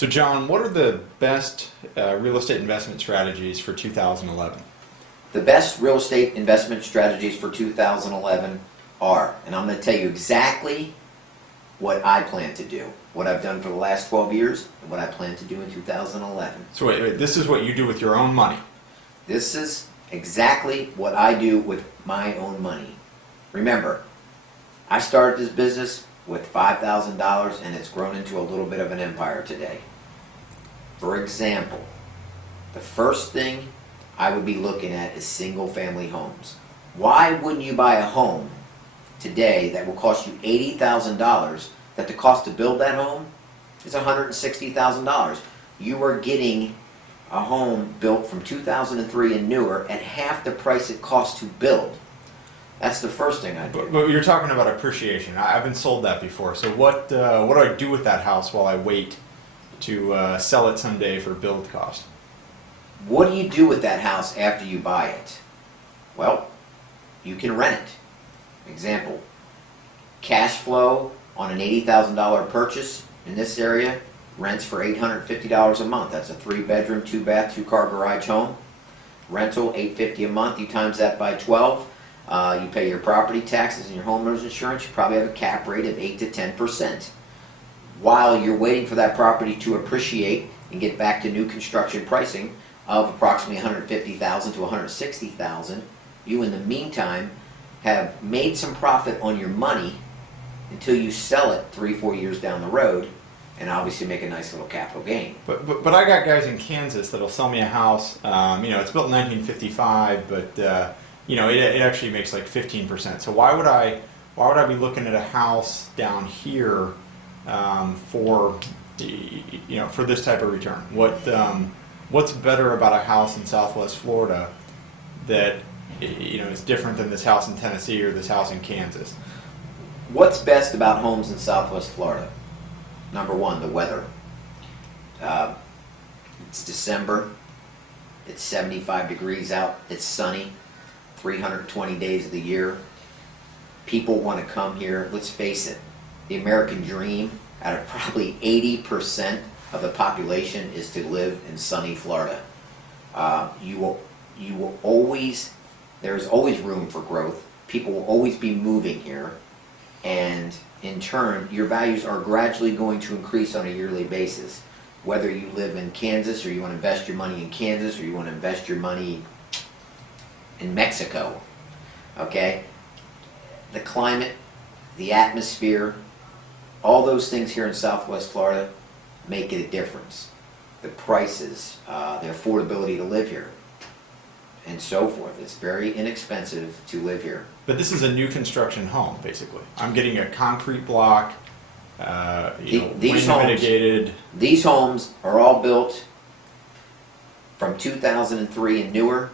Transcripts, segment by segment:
So John, what are the best real estate investment strategies for 2011? The best real estate investment strategies for 2011 are, and I'm going to tell you exactly what I plan to do, what I've done for the last 12 years, and what I plan to do in 2011. So wait, this is what you do with your own money. This is exactly what I do with my own money. Remember, I started this business with $5,000 and it's grown into a little bit of an empire today. For example, the first thing I would be looking at is single family homes. Why wouldn't you buy a home today that will cost you $80,000 that the cost to build that home is $160,000? You are getting a home built from 2003 and newer at half the price it costs to build. That's the first thing I do. But you're talking about appreciation. I've been sold that before. So what do I do with that house while I wait to sell it someday for build cost? What do you do with that house after you buy it? Well, you can rent it. Example, cash flow on an $80,000 purchase in this area rents for $850 a month. That's a 3-bedroom, 2-bath, 2-car garage home. Rental, $850 a month. You times that by 12. You pay your property taxes and your homeowner's insurance. You probably have a cap rate of 8 to 10%. While you're waiting for that property to appreciate and get back to new construction pricing of approximately $150,000 to $160,000, you in the meantime have made some profit on your money until you sell it 3-4 years down the road, and obviously make a nice little capital gain. But I got guys in Kansas that'll sell me a house. It's built in 1955, but it actually makes like 15%. So why would I be looking at a house down here for this type of return? What's better about a house in Southwest Florida that is different than this house in Tennessee or this house in Kansas? What's best about homes in Southwest Florida? Number one, the weather. It's December. It's 75 degrees out. It's sunny. 320 days of the year. People want to come here. Let's face it, the American dream, out of probably 80% of the population, is to live in sunny Florida. You will always, there's always room for growth. People will always be moving here, and in turn, your values are gradually going to increase on a yearly basis. Whether you live in Kansas, or you want to invest your money in Kansas, or you want to invest your money in Mexico, okay? The climate, the atmosphere, all those things here in Southwest Florida make it a difference. The prices, the affordability to live here, and so forth. It's very inexpensive to live here. But this is a new construction home, basically. I'm getting a concrete block, wind mitigated. These homes are all built from 2003 and newer.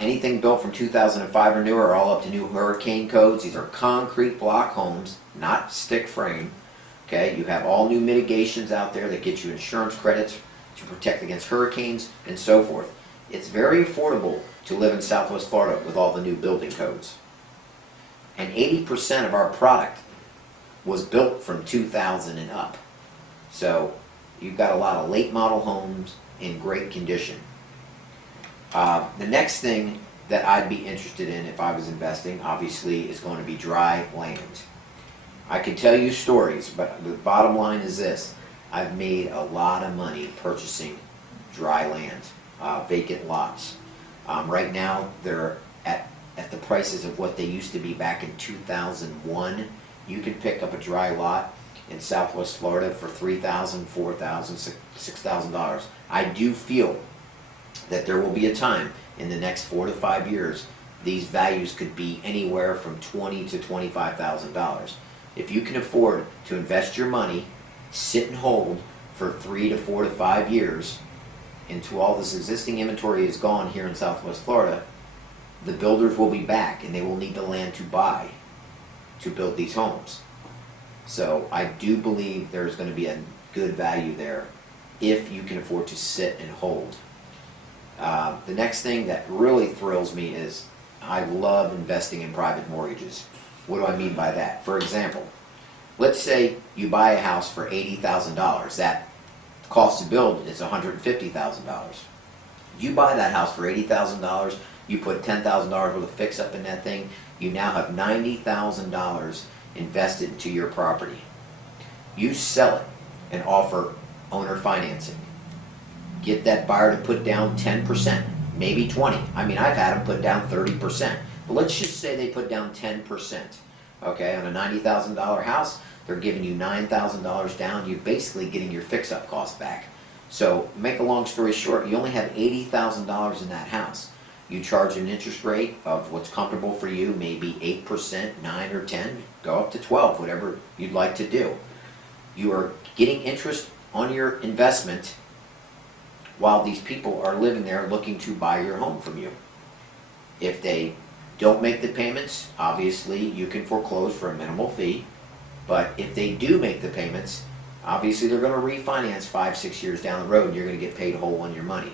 Anything built from 2005 or newer are all up to new hurricane codes. These are concrete block homes, not stick frame. Okay, you have all new mitigations out there that get you insurance credits to protect against hurricanes and so forth. It's very affordable to live in Southwest Florida with all the new building codes. And 80% of our product was built from 2000 and up. So you've got a lot of late model homes in great condition. The next thing that I'd be interested in if I was investing, obviously, is going to be dry land. I can tell you stories, but the bottom line is this. I've made a lot of money purchasing dry land, vacant lots. Right now, they're at the prices of what they used to be back in 2001. You can pick up a dry lot in Southwest Florida for $3,000, $4,000, $6,000. I do feel that there will be a time in the next 4 to 5 years these values could be anywhere from $20,000 to $25,000. If you can afford to invest your money, sit and hold for 3 to 4 to 5 years until all this existing inventory is gone here in Southwest Florida, the builders will be back and they will need the land to buy to build these homes. So I do believe there's going to be a good value there if you can afford to sit and hold. The next thing that really thrills me is I love investing in private mortgages. What do I mean by that? For example, let's say you buy a house for $80,000. That cost to build is $150,000. You buy that house for $80,000, you put $10,000 worth of fix up in that thing, you now have $90,000 invested into your property. You sell it and offer owner financing. Get that buyer to put down 10%, maybe 20. I mean, I've had them put down 30%. But let's just say they put down 10%. Okay, on a $90,000 house, they're giving you $9,000 down. You're basically getting your fix-up cost back. So, make a long story short, you only have $80,000 in that house. You charge an interest rate of what's comfortable for you, maybe 8%, 9 or 10, go up to 12, whatever you'd like to do. You are getting interest on your investment while these people are living there looking to buy your home from you. If they don't make the payments, obviously you can foreclose for a minimal fee. But if they do make the payments, obviously they're going to refinance 5-6 years down the road and you're going to get paid whole on your money.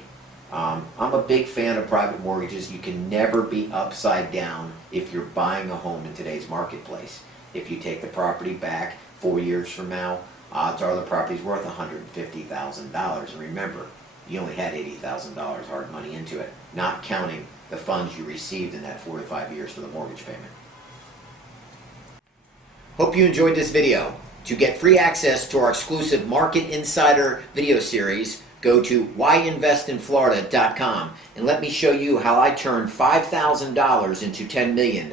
I'm a big fan of private mortgages. You can never be upside down if you're buying a home in today's marketplace. If you take the property back 4 years from now, odds are the property's worth $150,000. And remember, you only had $80,000 hard money into it, not counting the funds you received in that 4 to 5 years for the mortgage payment. Hope you enjoyed this video. To get free access to our exclusive Market Insider video series, go to whyinvestinflorida.com and let me show you how I turned $5,000 into $10 million.